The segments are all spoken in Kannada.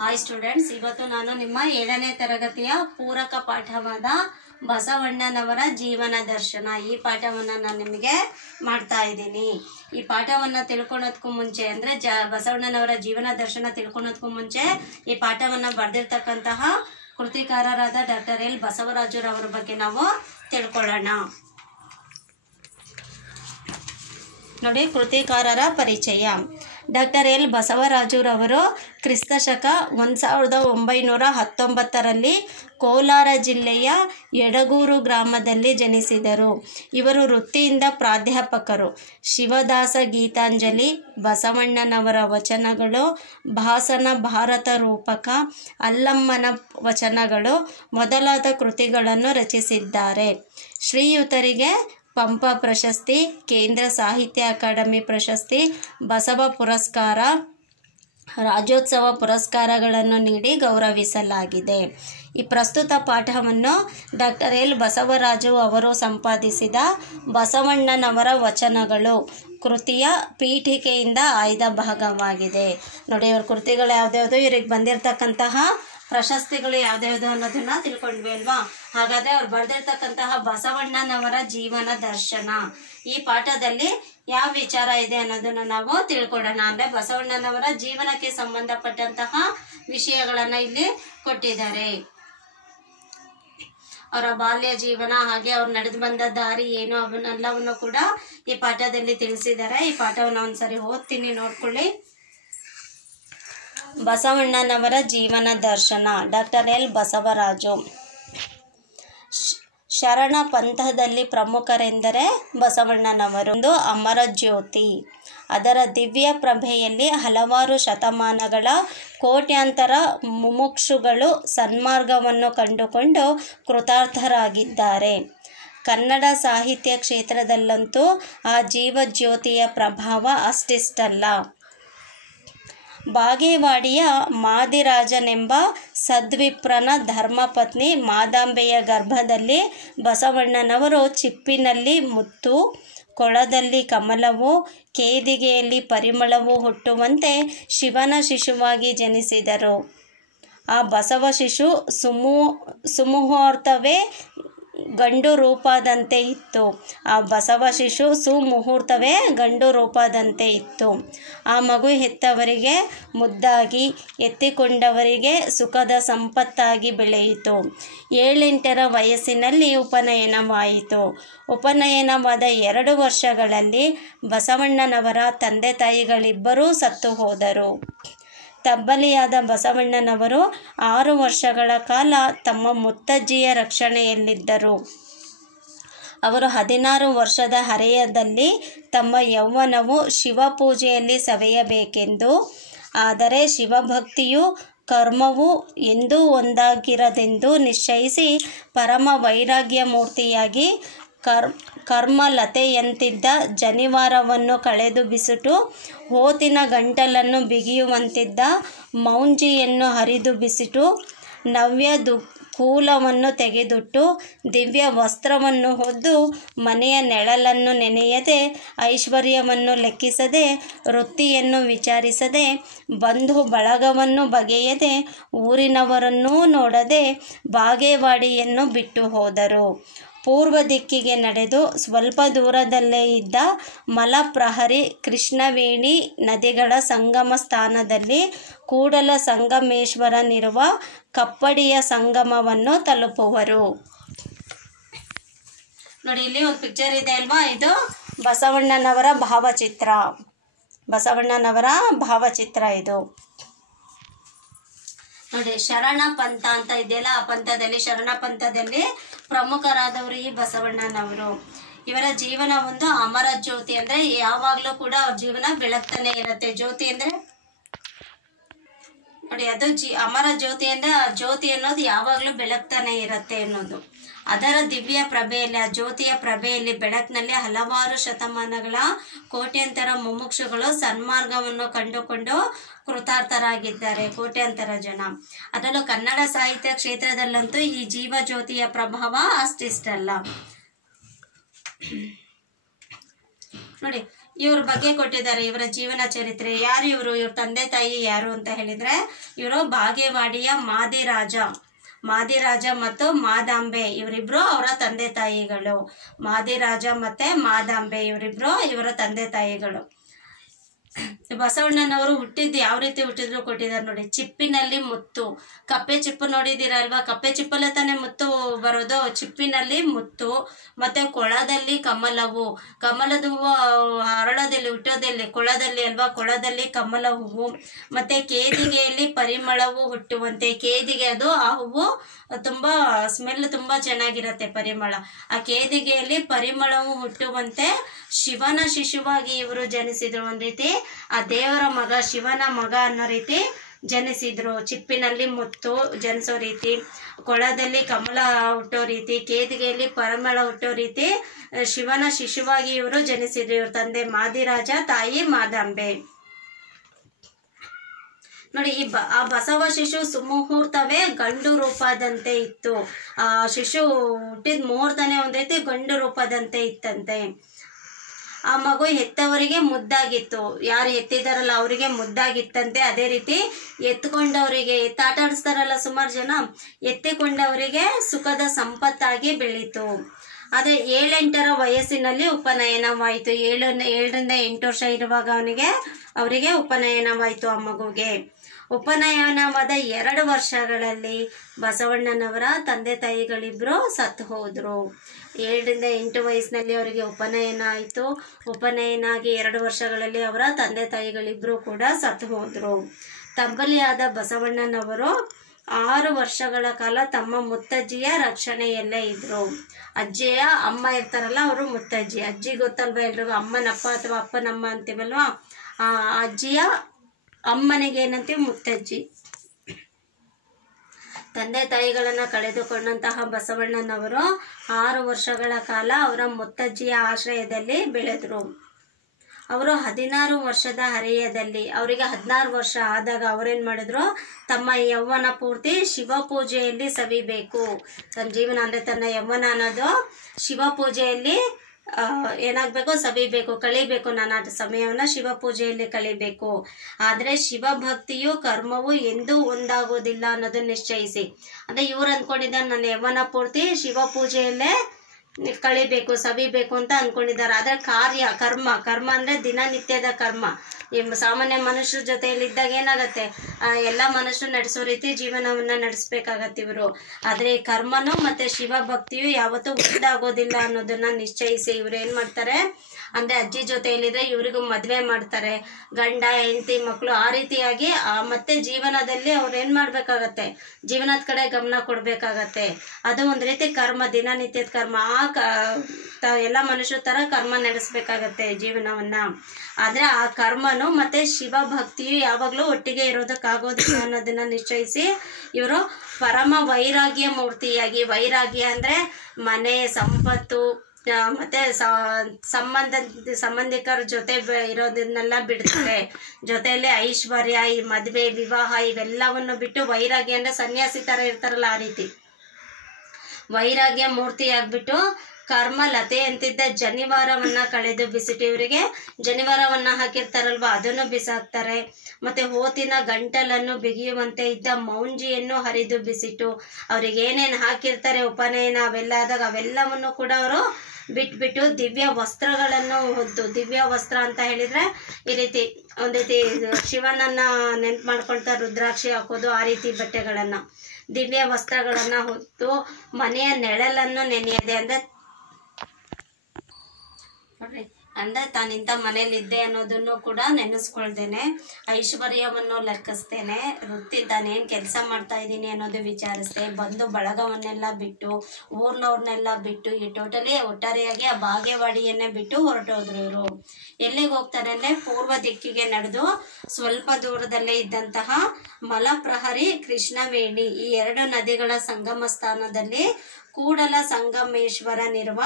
ಹಾಯ್ ಸ್ಟೂಡೆಂಟ್ಸ್, ಇವತ್ತು ನಾನು ನಿಮ್ಮ 7ನೇ ತರಗತಿಯ ಪೂರಕ ಪಾಠವಾದ ಬಸವಣ್ಣನವರ ಜೀವನ ದರ್ಶನ ಈ ಪಾಠವನ್ನು ನಾನು ನಿಮಗೆ ಮಾಡ್ತಾ ಇದ್ದೀನಿ. ಈ ಪಾಠವನ್ನು ತಿಳ್ಕೊಳ್ಳೋದಕ್ಕೂ ಮುಂಚೆ ಅಂದರೆ ಬಸವಣ್ಣನವರ ಜೀವನ ದರ್ಶನ ತಿಳ್ಕೊಳ್ಳೋದಕ್ಕೂ ಮುಂಚೆ ಈ ಪಾಠವನ್ನು ಬರೆದಿರ್ತಕ್ಕಂತಹ ಕೃತಿಕಾರರಾದ ಡಾಕ್ಟರ್ ಎಲ್ ಬಸವರಾಜುರವರ ಬಗ್ಗೆ ನಾವು ತಿಳ್ಕೊಳ್ಳೋಣ. ನೋಡಿ, ಕೃತಿಕಾರರ ಪರಿಚಯ. ಡಾಕ್ಟರ್ ಎಲ್ ಬಸವರಾಜುರವರು ಕ್ರಿಸ್ತಶಕ 1919ರಲ್ಲಿ ಕೋಲಾರ ಜಿಲ್ಲೆಯ ಯಡಗೂರು ಗ್ರಾಮದಲ್ಲಿ ಜನಿಸಿದರು. ಇವರು ವೃತ್ತಿಯಿಂದ ಪ್ರಾಧ್ಯಾಪಕರು. ಶಿವದಾಸ ಗೀತಾಂಜಲಿ, ಬಸವಣ್ಣನವರ ವಚನಗಳು, ಭಾಸನ ಭಾರತ ರೂಪಕ, ಅಲ್ಲಮ್ಮನ ವಚನಗಳು ಮೊದಲಾದ ಕೃತಿಗಳನ್ನು ರಚಿಸಿದ್ದಾರೆ. ಶ್ರೀಯುತರಿಗೆ ಪಂಪ ಪ್ರಶಸ್ತಿ, ಕೇಂದ್ರ ಸಾಹಿತ್ಯ ಅಕಾಡೆಮಿ ಪ್ರಶಸ್ತಿ, ಬಸವ ಪುರಸ್ಕಾರ, ರಾಜ್ಯೋತ್ಸವ ಪುರಸ್ಕಾರಗಳನ್ನು ನೀಡಿ ಗೌರವಿಸಲಾಗಿದೆ. ಈ ಪ್ರಸ್ತುತ ಪಾಠವನ್ನು ಡಾಕ್ಟರ್ ಎಲ್ ಬಸವರಾಜು ಅವರು ಸಂಪಾದಿಸಿದ ಬಸವಣ್ಣನವರ ವಚನಗಳು ಕೃತಿಯ ಪೀಠಿಕೆಯಿಂದ ಆಯ್ದ ಭಾಗವಾಗಿದೆ. ನೋಡಿ, ಇವ್ರ ಕೃತಿಗಳು ಯಾವ್ದ್ಯಾವುದು, ಇವ್ರಿಗೆ ಬಂದಿರತಕ್ಕಂತಹ ಪ್ರಶಸ್ತಿಗಳು ಯಾವ್ದ್ಯಾವುದು ಅನ್ನೋದನ್ನ ತಿಳ್ಕೊಂಡ್ವಿ ಅಲ್ವಾ. ಹಾಗಾದ್ರೆ ಅವ್ರು ಬರೆದಿರ್ತಕ್ಕಂತಹ ಬಸವಣ್ಣನವರ ಜೀವನ ದರ್ಶನ ಈ ಪಾಠದಲ್ಲಿ ಯಾವ ವಿಚಾರ ಇದೆ ಅನ್ನೋದನ್ನ ನಾವು ತಿಳ್ಕೊಳ್ಳೋಣ. ಅಂದ್ರೆ ಬಸವಣ್ಣನವರ ಜೀವನಕ್ಕೆ ಸಂಬಂಧಪಟ್ಟಂತಹ ವಿಷಯಗಳನ್ನ ಇಲ್ಲಿ ಕೊಟ್ಟಿದ್ದಾರೆ. ಅವರ ಬಾಲ್ಯ ಜೀವನ, ಹಾಗೆ ಅವ್ರು ನಡೆದು ಬಂದ ದಾರಿ ಏನು, ಅವನ್ನೆಲ್ಲವನ್ನು ಕೂಡ ಈ ಪಾಠದಲ್ಲಿ ತಿಳಿಸಿದ್ದಾರೆ. ಈ ಪಾಠವನ್ನು ಒಂದ್ಸರಿ ಓದ್ತೀನಿ, ನೋಡ್ಕೊಳ್ಳಿ. ಬಸವಣ್ಣನವರ ಜೀವನ ದರ್ಶನ. Doctor L Basavaraju. ಶರಣ ಪಂಥದಲ್ಲಿ ಪ್ರಮುಖರೆಂದರೆ ಬಸವಣ್ಣನವರು. ಒಂದು ಅಮರ ಜ್ಯೋತಿ. ಅದರ ದಿವ್ಯ ಪ್ರಭೆಯಲ್ಲಿ ಹಲವಾರು ಶತಮಾನಗಳ ಕೋಟ್ಯಾಂತರ ಮುಮುಕ್ಷುಗಳು ಸನ್ಮಾರ್ಗವನ್ನು ಕಂಡುಕೊಂಡು ಕೃತಾರ್ಥರಾಗಿದ್ದಾರೆ. ಕನ್ನಡ ಸಾಹಿತ್ಯ ಕ್ಷೇತ್ರದಲ್ಲಂತೂ ಆ ಜೀವಜ್ಯೋತಿಯ ಪ್ರಭಾವ ಅಷ್ಟಿಷ್ಟಲ್ಲ. ಬಾಗೇವಾಡಿಯ ಮಾದಿರಾಜನೆಂಬ ಸದ್ವಿಪ್ರನ ಧರ್ಮಪತ್ನಿ ಮಾದಾಂಬೆಯ ಗರ್ಭದಲ್ಲಿ ಬಸವಣ್ಣನವರು ಚಿಪ್ಪಿನಲ್ಲಿ ಮುತ್ತು, ಕೊಳದಲ್ಲಿ ಕಮಲವು, ಕೇದಿಗೆಯಲ್ಲಿ ಪರಿಮಳವು ಹುಟ್ಟುವಂತೆ ಶಿವನ ಶಿಶುವಾಗಿ ಜನಿಸಿದರು. ಆ ಬಸವ ಶಿಶು ಸುಮುಹೂರ್ತವೇ ಗಂಡು ರೂಪದಂತೆ ಇತ್ತು. ಆ ಬಸವ ಶಿಶು ಸುಮುಹೂರ್ತವೇ ಗಂಡು ರೂಪದಂತೆ ಇತ್ತು. ಆ ಮಗು ಹೆತ್ತವರಿಗೆ ಮುದ್ದಾಗಿ, ಎತ್ತಿಕೊಂಡವರಿಗೆ ಸುಖದ ಸಂಪತ್ತಾಗಿ ಬೆಳೆಯಿತು. 7-8 ವಯಸ್ಸಿನಲ್ಲಿ ಉಪನಯನವಾಯಿತು. ಉಪನಯನವಾದ 2 ವರ್ಷಗಳಲ್ಲಿ ಬಸವಣ್ಣನವರ ತಂದೆ ತಾಯಿಗಳಿಬ್ಬರೂ ಸತ್ತು ಹೋದರು. ತಬ್ಬಲಿಯಾದ ಬಸವಣ್ಣನವರು 6 ವರ್ಷಗಳ ಕಾಲ ತಮ್ಮ ಮುತ್ತಜ್ಜಿಯ ರಕ್ಷಣೆಯಲ್ಲಿದ್ದರು. ಅವರು 16 ವರ್ಷದ ಹರೆಯದಲ್ಲಿ ತಮ್ಮ ಯೌವನವು ಶಿವಪೂಜೆಯಲ್ಲಿ ಸವೆಯಬೇಕೆಂದು, ಆದರೆ ಶಿವಭಕ್ತಿಯು ಕರ್ಮವು ಎಂದೂ ಒಂದಾಗಿರದೆಂದು ನಿಶ್ಚಯಿಸಿ ಪರಮ ವೈರಾಗ್ಯ ಮೂರ್ತಿಯಾಗಿ ಕರ್ಮಲತೆಯಂತಿದ್ದ ಜನಿವಾರವನ್ನು ಕಳೆದು ಬಿಸುಟು, ಹೋತಿನ ಗಂಟಲನ್ನು ಬಿಗಿಯುವಂತಿದ್ದ ಮೌಂಜಿಯನ್ನು ಹರಿದು ಬಿಸಿಟು, ನವ್ಯ ಕೂಲವನ್ನು ತೆಗೆದುಟ್ಟು, ದಿವ್ಯ ವಸ್ತ್ರವನ್ನು ಹೊದ್ದು, ಮನೆಯ ನೆಳಲನ್ನು ನೆನೆಯದೆ, ಐಶ್ವರ್ಯವನ್ನು ಲೆಕ್ಕಿಸದೆ, ವೃತ್ತಿಯನ್ನು ವಿಚಾರಿಸದೆ, ಬಂಧು ಬಳಗವನ್ನು ಬಗೆಯದೆ, ಊರಿನವರನ್ನೂ ನೋಡದೆ ಬಾಗೇವಾಡಿಯನ್ನು ಬಿಟ್ಟು ಹೋದರು. ಪೂರ್ವ ದಿಕ್ಕಿಗೆ ನಡೆದು ಸ್ವಲ್ಪ ದೂರದಲ್ಲೇ ಇದ್ದ ಮಲಪ್ರಹರಿ, ಕೃಷ್ಣವೇಣಿ ನದಿಗಳ ಸಂಗಮ ಸ್ಥಾನದಲ್ಲಿ ಕೂಡಲ ಸಂಗಮೇಶ್ವರನಿರುವ ಕಪ್ಪಡಿಯ ಸಂಗಮವನ್ನು ತಲುಪುವರು. ನೋಡಿ, ಇಲ್ಲಿ ಒಂದು ಪಿಕ್ಚರ್ ಇದೆ ಅಲ್ವಾ, ಇದು ಬಸವಣ್ಣನವರ ಭಾವಚಿತ್ರ. ಬಸವಣ್ಣನವರ ಭಾವಚಿತ್ರ ಇದು. ನೋಡಿ, ಶರಣ ಪಂಥ ಅಂತ ಇದೆಯಲ್ಲ, ಆ ಪಂಥದಲ್ಲಿ, ಶರಣ ಪಂಥದಲ್ಲಿ ಪ್ರಮುಖರಾದವರು ಈ ಬಸವಣ್ಣನವರು. ಇವರ ಜೀವನ ಒಂದು ಅಮರ ಜ್ಯೋತಿ. ಅಂದ್ರೆ ಯಾವಾಗ್ಲೂ ಕೂಡ ಅವ್ರ ಜೀವನ ಬೆಳಗ್ತಾನೆ ಇರುತ್ತೆ. ಜ್ಯೋತಿ ಅಂದ್ರೆ ನೋಡಿ, ಅದು ಅಮರ ಜ್ಯೋತಿ ಅಂದ್ರೆ ಆ ಜ್ಯೋತಿ ಅನ್ನೋದು ಯಾವಾಗ್ಲೂ ಬೆಳಗ್ತಾನೆ ಇರುತ್ತೆ ಅನ್ನೋದು. ಅದರ ದಿವ್ಯ ಪ್ರಭೆಯಲ್ಲಿ, ಆ ಜ್ಯೋತಿಯ ಪ್ರಭೆಯಲ್ಲಿ, ಬೆಳಕಿನಲ್ಲಿ ಹಲವಾರು ಶತಮಾನಗಳ ಕೋಟ್ಯಾಂತರ ಮುಮುಕ್ಷುಗಳು ಸನ್ಮಾರ್ಗವನ್ನು ಕಂಡುಕೊಂಡು ಕೃತಾರ್ಥರಾಗಿದ್ದಾರೆ. ಕೋಟ್ಯಾಂತರ ಜನ. ಅದರಲ್ಲೂ ಕನ್ನಡ ಸಾಹಿತ್ಯ ಕ್ಷೇತ್ರದಲ್ಲಂತೂ ಈ ಜೀವ ಜ್ಯೋತಿಯ ಪ್ರಭಾವ ಅಷ್ಟಿಷ್ಟಲ್ಲ. ನೋಡಿ, ಇವ್ರ ಬಗ್ಗೆ ಕೊಟ್ಟಿದ್ದಾರೆ, ಇವರ ಜೀವನ ಚರಿತ್ರೆ. ಯಾರು ಇವರು, ಇವ್ರ ತಂದೆ ತಾಯಿ ಯಾರು ಅಂತ ಹೇಳಿದ್ರೆ ಇವರು ಬಾಗೇವಾಡಿಯ ಮಾದಿರಾಜ ಮತ್ತು ಮಾದಾಂಬೆ ಇವರಿಬ್ರು ಅವರ ತಂದೆ ತಾಯಿಗಳು. ಮಾದಿರಾಜ ಮತ್ತೆ ಮಾದಾಂಬೆ ಇವರಿಬ್ರು ಇವರ ತಂದೆ ತಾಯಿಗಳು. ಬಸವಣ್ಣನವರು ಹುಟ್ಟಿದ್ದು ಯಾವ ರೀತಿ ಹುಟ್ಟಿದ್ರು ಕೊಟ್ಟಿದ್ದಾರೆ ನೋಡಿ. ಚಿಪ್ಪಿನಲ್ಲಿ ಮುತ್ತು, ಕಪ್ಪೆ ಚಿಪ್ಪು ನೋಡಿದಿರಲ್ವಾ, ಕಪ್ಪೆ ಚಿಪ್ಪಲ್ಲೇ ತಾನೇ ಮುತ್ತು ಬರೋದು. ಚಿಪ್ಪಿನಲ್ಲಿ ಮುತ್ತು, ಮತ್ತೆ ಕೊಳದಲ್ಲಿ ಕಮಲವು, ಕಮಲದ ಹೂವು ಅರಳೋದಲ್ಲಿ ಹುಟ್ಟೋದಲ್ಲಿ ಕೊಳದಲ್ಲಿ ಅಲ್ವಾ, ಕೊಳದಲ್ಲಿ ಕಮಲ ಹೂವು. ಮತ್ತೆ ಕೇದಿಗೆಯಲ್ಲಿ ಪರಿಮಳವು ಹುಟ್ಟುವಂತೆ, ಕೇದಿಗೆ ಅದು ಆ ಹೂವು ತುಂಬಾ ಸ್ಮೆಲ್ ತುಂಬಾ ಚೆನ್ನಾಗಿರತ್ತೆ ಪರಿಮಳ. ಆ ಕೇದಿಗೆಯಲ್ಲಿ ಪರಿಮಳವು ಹುಟ್ಟುವಂತೆ ಶಿವನ ಶಿಶುವಾಗಿ ಇವರು ಜನಿಸಿದ್ರು. ಒಂದ್ ರೀತಿ ಆ ದೇವರ ಮಗ, ಶಿವನ ಮಗ ಅನ್ನೋ ರೀತಿ ಜನಿಸಿದ್ರು. ಚಿಪ್ಪಿನಲ್ಲಿ ಮುತ್ತು ಜನಿಸೋ ರೀತಿ, ಕೊಳದಲ್ಲಿ ಕಮಲ ಹುಟ್ಟೋ ರೀತಿ, ಕೇದಿಗೆಯಲ್ಲಿ ಪರಿಮಳ ಹುಟ್ಟೋ ರೀತಿ ಶಿವನ ಶಿಶುವಾಗಿ ಇವರು ಜನಿಸಿದ್ರು. ಇವ್ರ ತಂದೆ ಮಾದಿರಾಜ, ತಾಯಿ ಮಾದಾಂಬೆ. ನೋಡಿ, ಆ ಬಸವ ಶಿಶು ಸುಮುಹೂರ್ತವೇ ಗಂಡು ರೂಪದಂತೆ ಇತ್ತು. ಆ ಶಿಶು ಹುಟ್ಟಿದ ಮುಹೂರ್ತನೇ ಒಂದ್ ರೀತಿ ಗಂಡು ರೂಪದಂತೆ ಇತ್ತಂತೆ. ಆ ಮಗು ಹೆತ್ತವರಿಗೆ ಮುದ್ದಾಗಿತ್ತು, ಯಾರು ಎತ್ತಿದಾರಲ್ಲ ಅವರಿಗೆ ಮುದ್ದಾಗಿತ್ತಂತೆ. ಅದೇ ರೀತಿ ಎತ್ಕೊಂಡವರಿಗೆ, ಆಟ ಆಡಿಸ್ತಾರಲ್ಲ ಸುಮಾರು ಜನ, ಎತ್ತಿಕೊಂಡವರಿಗೆ ಸುಖದ ಸಂಪತ್ತಾಗಿ ಬೆಳೀತು. ಅದೇ 7-8ರ ವಯಸ್ಸಿನಲ್ಲಿ ಉಪನಯನವಾಯಿತು. 7ರಿಂದ 8 ವರ್ಷ ಇರುವಾಗ ಅವರಿಗೆ ಉಪನಯನವಾಯಿತು. ಆ ಮಗುಗೆ ಉಪನಯನವಾದ 2 ವರ್ಷಗಳಲ್ಲಿ ಬಸವಣ್ಣನವರ ತಂದೆ ತಾಯಿಗಳಿಬ್ರು ಸತ್ತು ಹೋದ್ರು. 7ರಿಂದ 8 ವಯಸ್ಸಿನಲ್ಲಿ ಅವರಿಗೆ ಉಪನಯನ ಆಯಿತು. ಉಪನಯನ ಆಗಿ 2 ವರ್ಷಗಳಲ್ಲಿ ಅವರ ತಂದೆ ತಾಯಿಗಳಿಬ್ರು ಕೂಡ ಸತ್ತು ಹೋದ್ರು. ತಬ್ಬಲಿಯಾದ ಬಸವಣ್ಣನವರು 6 ವರ್ಷಗಳ ಕಾಲ ತಮ್ಮ ಮುತ್ತಜ್ಜಿಯ ರಕ್ಷಣೆಯಲ್ಲೇ ಇದ್ರು. ಅಜ್ಜಿಯ ಅಮ್ಮ ಇರ್ತಾರಲ್ಲ ಅವರು ಮುತ್ತಜ್ಜಿ. ಅಜ್ಜಿ ಗೊತ್ತಲ್ವಾ ಎಲ್ರಿಗೂ, ಅಮ್ಮನಪ್ಪ ಅಥವಾ ಅಪ್ಪನಮ್ಮ ಅಂತೀವಲ್ವಾ, ಆ ಅಜ್ಜಿಯ ಅಮ್ಮನಿಗೆ ಏನಂತೀವಿ, ಮುತ್ತಜ್ಜಿ. ತಂದೆ ತಾಯಿಗಳನ್ನ ಕಳೆದುಕೊಂಡಂತಹ ಬಸವಣ್ಣನವರು 6 ವರ್ಷಗಳ ಕಾಲ ಅವರ ಮುತ್ತಜ್ಜಿಯ ಆಶ್ರಯದಲ್ಲಿ ಬೆಳೆದ್ರು. ಅವರು 16 ವರ್ಷದ ಹರೆಯದಲ್ಲಿ, ಅವರಿಗೆ 16 ವರ್ಷ ಆದಾಗ ಅವರೇನ್ ಮಾಡಿದ್ರು, ತಮ್ಮ ಯೌವನ ಪೂರ್ತಿ ಶಿವ ಪೂಜೆಯಲ್ಲಿ ಸವಿಬೇಕು. ತನ್ನ ಜೀವನ ಅಂದ್ರೆ ತನ್ನ ಯೌವನ ಅನ್ನೋದು ಶಿವ ಪೂಜೆಯಲ್ಲಿ ಏನಾಗಬೇಕು, ಸವಿಬೇಕು, ಕಳಿಬೇಕು. ನಾನಾಟ ಸಮಯವನ್ನ ಶಿವ ಪೂಜೆಯಲ್ಲಿ ಕಳಿಬೇಕು. ಆದ್ರೆ ಶಿವ ಭಕ್ತಿಯು ಕರ್ಮವು ಎಂದೂ ಒಂದಾಗೋದಿಲ್ಲ ಅನ್ನೋದನ್ನ ನಿಶ್ಚಯಿಸಿ. ಅಂದ್ರೆ ಇವ್ರು ಅಂದ್ಕೊಂಡಿದ್ದಾರೆ, ನನ್ನ ಯೌವನ ಪೂರ್ತಿ ಶಿವ ಪೂಜೆಯಲ್ಲೇ ಕಳಿಬೇಕು, ಸವಿಬೇಕು ಅಂತ ಅನ್ಕೊಂಡಿದ್ದಾರೆ. ಆದ್ರೆ ಕರ್ಮ ಅಂದ್ರೆ ದಿನನಿತ್ಯದ ಕರ್ಮ. ಈ ಸಾಮಾನ್ಯ ಮನುಷ್ಯರ ಜೊತೆಯಲ್ಲಿ ಇದ್ದಾಗ ಏನಾಗತ್ತೆ, ಎಲ್ಲಾ ಮನುಷ್ಯರು ನಡೆಸೋ ರೀತಿ ಜೀವನವನ್ನ ನಡೆಸ್ಬೇಕಾಗತ್ತೆ ಇವರು. ಆದ್ರೆ ಕರ್ಮನು ಮತ್ತೆ ಶಿವ ಭಕ್ತಿಯು ಯಾವತ್ತೂ ಒಂದಾಗೋದಿಲ್ಲ ಅನ್ನೋದನ್ನ ನಿಶ್ಚಯಿಸಿ ಇವ್ರು ಏನ್ ಮಾಡ್ತಾರೆ ಅಂದ್ರೆ, ಅಜ್ಜಿ ಜೊತೆಯಲ್ಲಿದ್ರೆ ಇವ್ರಿಗೂ ಮದ್ವೆ ಮಾಡ್ತಾರೆ, ಗಂಡ ಹೆಂಡತಿ ಮಕ್ಕಳು ಆ ರೀತಿಯಾಗಿ ಮತ್ತೆ ಜೀವನದಲ್ಲಿ ಅವ್ರು ಏನ್ ಮಾಡ್ಬೇಕಾಗತ್ತೆ, ಜೀವನದ ಕಡೆ ಗಮನ ಕೊಡ್ಬೇಕಾಗತ್ತೆ. ಅದು ಒಂದ್ ರೀತಿ ಕರ್ಮ, ದಿನನಿತ್ಯದ ಕರ್ಮ. ಎಲ್ಲ ಮನುಷ್ಯರ ತರ ಕರ್ಮ ನಡೆಸ್ಬೇಕಾಗತ್ತೆ ಜೀವನವನ್ನ. ಆದ್ರೆ ಆ ಕರ್ಮನು ಮತ್ತೆ ಶಿವ ಭಕ್ತಿಯು ಯಾವಾಗ್ಲೂ ಒಟ್ಟಿಗೆ ಇರೋದಕ್ಕಾಗೋದಿಲ್ಲ ಅನ್ನೋದನ್ನ ನಿಶ್ಚಯಿಸಿ ಇವರು ಪರಮ ವೈರಾಗ್ಯ ಮೂರ್ತಿಯಾಗಿ, ವೈರಾಗ್ಯ ಅಂದ್ರೆ ಮನೆ ಸಂಪತ್ತು ಮತ್ತೆ ಸಂಬಂಧಿಕರ ಜೊತೆ ಇರೋದನ್ನೆಲ್ಲ ಬಿಡ್ತಾರೆ. ಜೊತೆಯಲ್ಲಿ ಐಶ್ವರ್ಯ, ಈ ಮದ್ವೆ ವಿವಾಹ ಇವೆಲ್ಲವನ್ನು ಬಿಟ್ಟು ವೈರಾಗ್ಯ ಅಂದ್ರೆ ಸನ್ಯಾಸಿ ತರ ಇರ್ತಾರಲ್ಲ ಆ ರೀತಿ ವೈರಾಗ್ಯ ಮೂರ್ತಿ ಆಗ್ಬಿಟ್ಟು ಕರ್ಮ ಲತೆ ಅಂತಿದ್ದ ಜನಿವಾರವನ್ನ ಕಳೆದು ಬಿಸಿಟ್ಟು, ಇವರಿಗೆ ಜನಿವಾರವನ್ನ ಹಾಕಿರ್ತಾರಲ್ವಾ ಅದನ್ನು ಬಿಸಾಕ್ತಾರೆ. ಮತ್ತೆ ಹೋತಿನ ಗಂಟಲನ್ನು ಬಿಗಿಯುವಂತೆ ಇದ್ದ ಮೌಂಜಿಯನ್ನು ಹರಿದು ಬಿಸಿಟ್ಟು, ಅವ್ರಿಗೆ ಏನೇನು ಹಾಕಿರ್ತಾರೆ ಉಪನಯನ ಅವೆಲ್ಲ ಆದಾಗ ಅವೆಲ್ಲವನ್ನು ಕೂಡ ಅವರು ಬಿಟ್ಬಿಟ್ಟು ದಿವ್ಯ ವಸ್ತ್ರಗಳನ್ನು ಹೊದ್ದು, ದಿವ್ಯ ವಸ್ತ್ರ ಅಂತ ಹೇಳಿದ್ರೆ ಈ ರೀತಿ ಒಂದ್ ರೀತಿ ಶಿವನನ್ನ ನೆನ್ಪು ಮಾಡ್ಕೊಳ್ತಾ ರುದ್ರಾಕ್ಷಿ ಹಾಕೋದು, ಆ ರೀತಿ ಬಟ್ಟೆಗಳನ್ನ, ದಿವ್ಯ ವಸ್ತ್ರಗಳನ್ನ ಹೊತ್ತು ಮನೆಯ ನೆಳಲನ್ನು ನೆನೆಯದೆ ಅಂದ್ರೆ ತಾನಿಂತ ಮನೇಲಿದ್ದೆ ಅನ್ನೋದನ್ನು ಕೂಡ ನೆನೆಸ್ಕೊಳ್ದೇನೆ, ಐಶ್ವರ್ಯವನ್ನು ಲೆಕ್ಕಿಸ್ತೇನೆ, ವೃತ್ತಿ ತಾನೇನು ಕೆಲಸ ಮಾಡ್ತಾ ಇದ್ದೀನಿ ಅನ್ನೋದು ವಿಚಾರಿಸ್ದೆ, ಬಂದು ಬಳಗವನ್ನೆಲ್ಲ ಬಿಟ್ಟು ಊರ್ನವ್ರನ್ನೆಲ್ಲ ಬಿಟ್ಟು ಈ ಒಟ್ಟಾರೆಯಾಗಿ ಆ ಬಾಗೇವಾಡಿಯನ್ನೇ ಬಿಟ್ಟು ಹೊರಟೋದ್ರು ಇವರು. ಎಲ್ಲಿಗೆ ಹೋಗ್ತಾರೆ ಅಂದ್ರೆ ಪೂರ್ವ ದಿಕ್ಕಿಗೆ ನಡೆದು ಸ್ವಲ್ಪ ದೂರದಲ್ಲೇ ಇದ್ದಂತಹ ಮಲಪ್ರಹರಿ, ಕೃಷ್ಣವೇಣಿ ಈ 2 ನದಿಗಳ ಸಂಗಮ ಸ್ಥಾನದಲ್ಲಿ ಕೂಡಲ ಸಂಗಮೇಶ್ವರನಿರುವ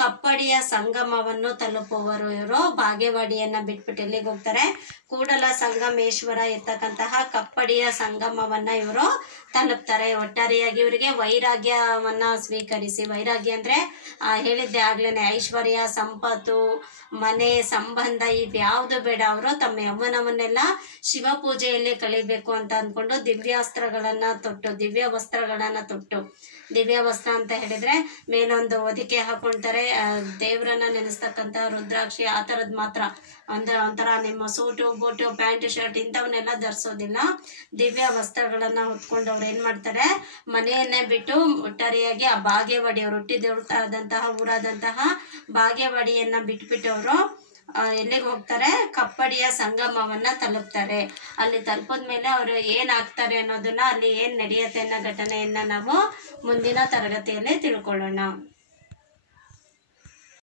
ಕಪ್ಪಡಿಯ ಸಂಗಮವನ್ನು ತಲುಪುವರು. ಇವರು ಬಾಗೇವಾಡಿಯನ್ನ ಬಿಟ್ಬಿಟ್ಟು ಎಲ್ಲಿಗೆ ಹೋಗ್ತಾರೆ, ಕೂಡಲ ಸಂಗಮೇಶ್ವರ ಇರ್ತಕ್ಕಂತಹ ಕಪ್ಪಡಿಯ ಸಂಗಮವನ್ನ ಇವರು ತಲುಪ್ತಾರೆ. ಒಟ್ಟಾರೆಯಾಗಿ ಇವರಿಗೆ ವೈರಾಗ್ಯವನ್ನ ಸ್ವೀಕರಿಸಿ, ವೈರಾಗ್ಯ ಅಂದ್ರೆ ಹೇಳಿದ್ದೆ ಆಗ್ಲೇನೆ, ಐಶ್ವರ್ಯ, ಸಂಪತ್ತು, ಮನೆ, ಸಂಬಂಧ ಇವ್ಯಾವುದು ಬೇಡ, ಅವರು ತಮ್ಮ ಯೌವನವನ್ನೆಲ್ಲ ಶಿವ ಪೂಜೆಯಲ್ಲಿ ಕಳಿಬೇಕು ಅಂತ ಅಂದ್ಕೊಂಡು ದಿವ್ಯ ವಸ್ತ್ರಗಳನ್ನ ತೊಟ್ಟು, ದಿವ್ಯ ವಸ್ತ್ರ ಅಂತ ಹೇಳಿದ್ರೆ ಮೇಲೊಂದು ಹೊದಿಕೆ ಹಾಕೊಳ್ತಾರೆ, ದೇವರನ್ನ ನೆನೆಸ್ತಕ್ಕಂಥ ರುದ್ರಾಕ್ಷಿ ಆ ಥರದ್ ಮಾತ್ರ, ಅಂದ್ರೆ ಒಂಥರ ನಿಮ್ಮ ಸೂಟು ಬೂಟು ಪ್ಯಾಂಟ್ ಶರ್ಟ್ ಇಂಥವನ್ನೆಲ್ಲ ಧರಿಸೋದಿಲ್ಲ. ದಿವ್ಯ ವಸ್ತ್ರಗಳನ್ನ ಹೊತ್ಕೊಂಡು ಅವ್ರು ಏನ್ ಮಾಡ್ತಾರೆ, ಮನೆಯನ್ನೇ ಬಿಟ್ಟು ಒಟ್ಟಾರೆಯಾಗಿ ಆ ಬಾಗೇವಾಡಿ, ಅವ್ರು ಹುಟ್ಟಿದಂತಹ ಊರಾದಂತಹ ಬಾಗೇವಾಡಿಯನ್ನ ಬಿಟ್ಬಿಟ್ಟು ಅವರು ಎಲ್ಲಿಗೆ ಹೋಗ್ತಾರೆ, ಕಪ್ಪಡಿಯ ಸಂಗಮವನ್ನ ತಲುಪ್ತಾರೆ. ಅಲ್ಲಿ ತಲುಪಿದ್ಮೇಲೆ ಅವರು ಏನಾಗ್ತಾರೆ ಅನ್ನೋದನ್ನ, ಅಲ್ಲಿ ಏನ್ ನಡೆಯುತ್ತೆ ಅನ್ನೋ ಘಟನೆಯನ್ನ ನಾವು ಮುಂದಿನ ತರಗತಿಯಲ್ಲಿ ತಿಳ್ಕೊಳ್ಳೋಣ.